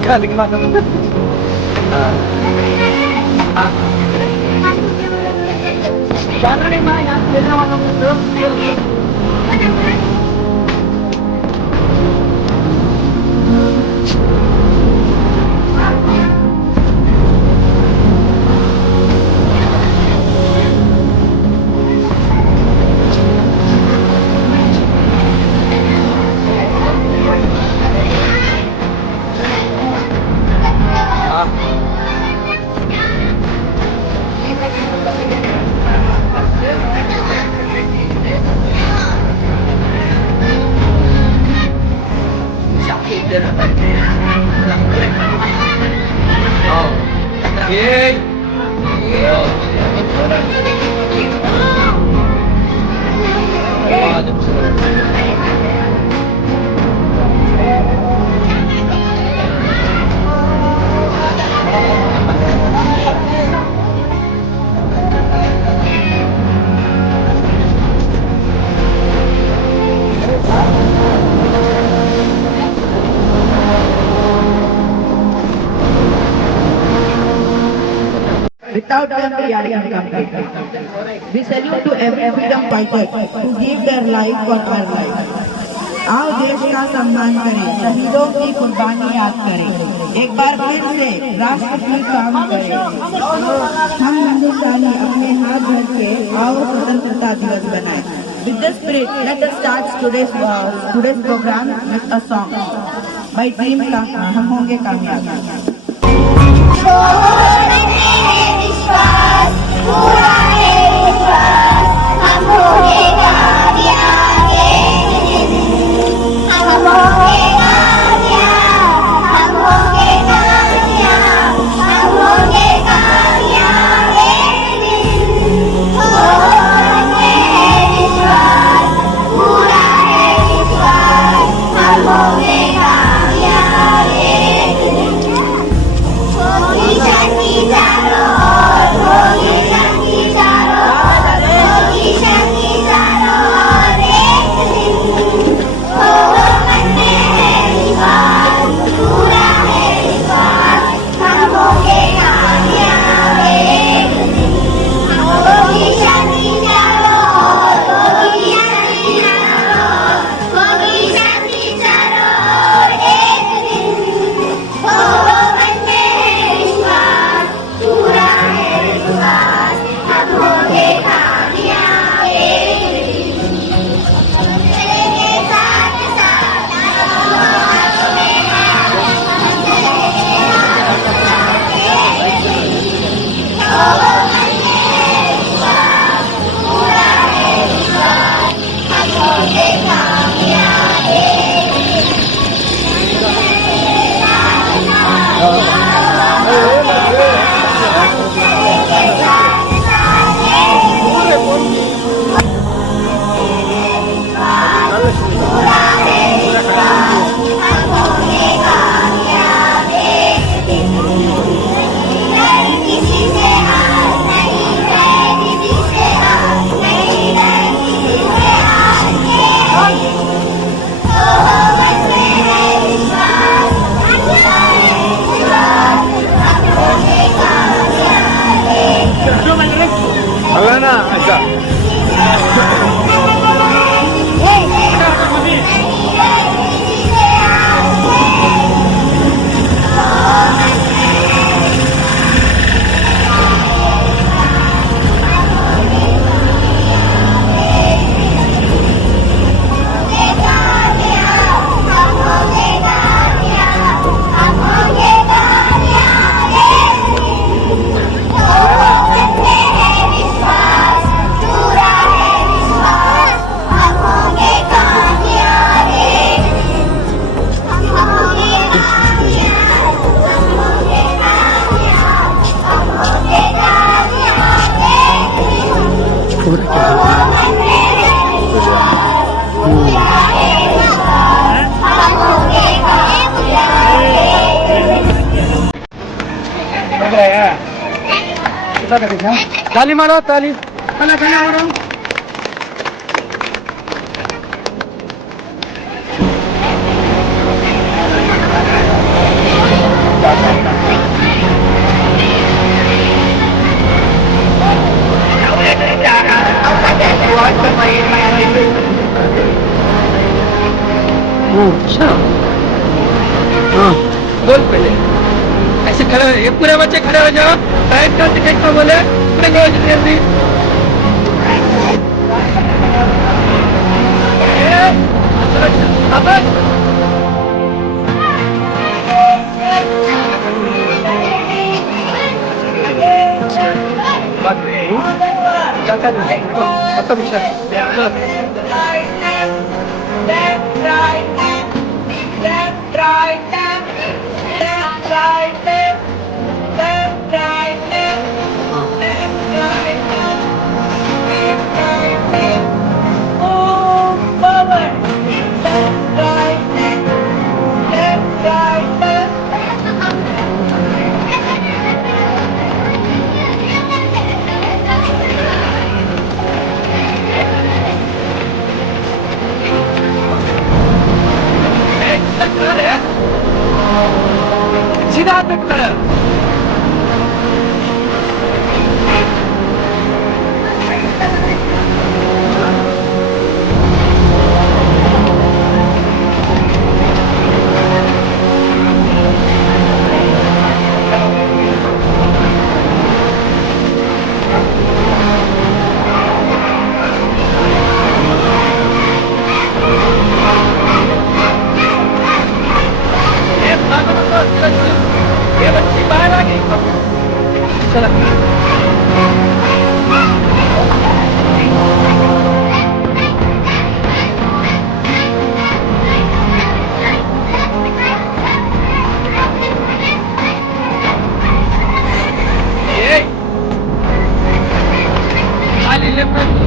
Galing manong. Sana rin mga yan. Yan ang mga mundo. Yay! Without them, we are incomplete. We salute to every freedom fighter who gave their life for our life. आओ देश का सम्मान करें, शहीदों की कुर्बानी याद करें, एक बार फिर से राष्ट्र की काम करें। हम हिंदुस्तानी अपने हाथ धर के आओ स्वतंत्रता दिवस बनाएं। With this spirit, let us start today's program with a song by Dream का हम होंगे कामयाब। पूरा है विश्वास, हम होंगे कामयाब, हम होंगे कामयाब, हम होंगे कामयाब, हम होंगे कामयाब एक दिन। होंगे विश्वास, पूरा है विश्वास, हम होंगे कामयाब एक दिन। होगी शक्ति चारों ओर, होगी शक्ति चारों ओर, होगी शक्ति चारों ओर एक दिन। हो मन में है विश्वास, पूरा है विश्वास, हम होंगे कामयाब एक दिन। होगी शक्ति चारों ओर, होगी शक्ति चारों ओर, होगी शक्ति चारों ओर एक दिन। हो मन में है विश्वास, पूरा है विश्वास, हम होंगे कामयाब एक दिन। चलेंगे साथ साथ, हाथों में हाथ, हम चलेंगे हाथ साथ एक दिन। हो मन में है विश्वास, पूरा है विश्वास, हम होंगे कामयाब एक दिन। चलेंगे साथ साथ, चलेंगे साथ साथ एक दिन। पूरा है विश्वास, हम होंगे कामयाब एक दिन। डर किसी से हार नहीं है, किसी से हार नहीं है, किसी से हार के हो मन में है विश्वास, पूरा है विश्वास, हम होंगे कामयाब एक दिन। Wala na, Aisha. ताली मारो ताली खाना खाना मारो बोल पहले ऐसे खड़े ये पूरे बच्चे खड़े हो जाओ साइड का कैसा बोले पूरे जल्दी आता विषय सीधा हाथ में पकड़ ये बच्ची बाहर आ गई चला खाली लेफ्ट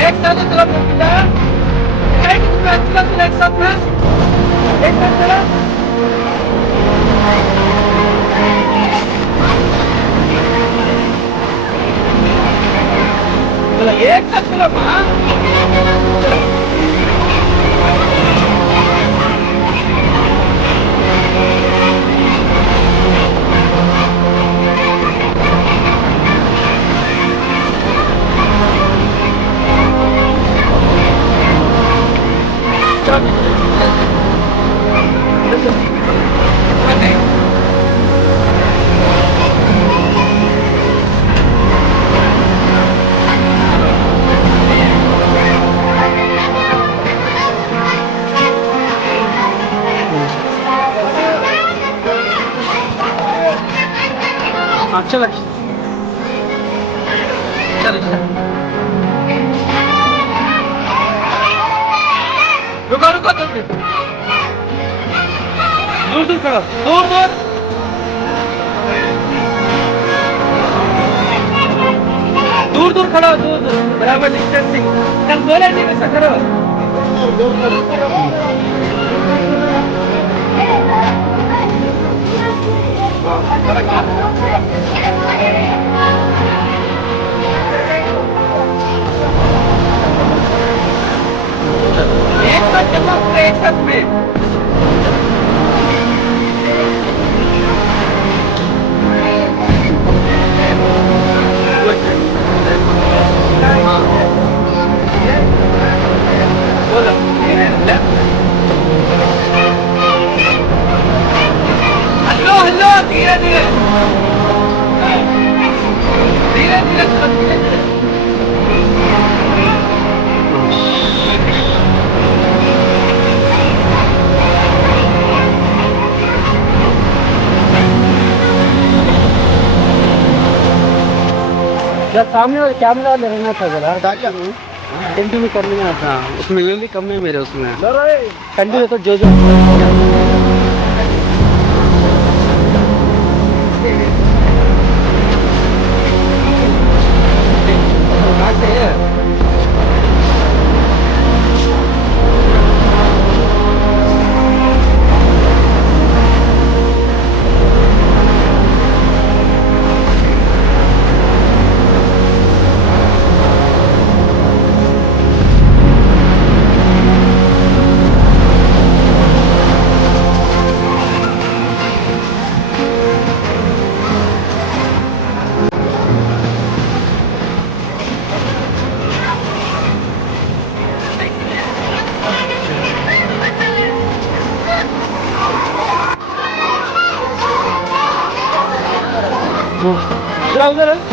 एक साथ चला एक साथ में एक साथ चला चला एक साथ चला चल रुको रुको तुम दूर दूर खड़ा दूर दूर दूर दूर खड़ा दूर दूर बराबर डिस्टेंसिंग कल बोला नहीं वैसा करो एक साथ में हेलो हेलो धीरे धीरे धीरे धीरे जब सामने वाले कैमरा लेना था जरा इंटरव्यू करने में था उसमें भी कम है मेरे उसमें कंटिन्यू तो जो उधर है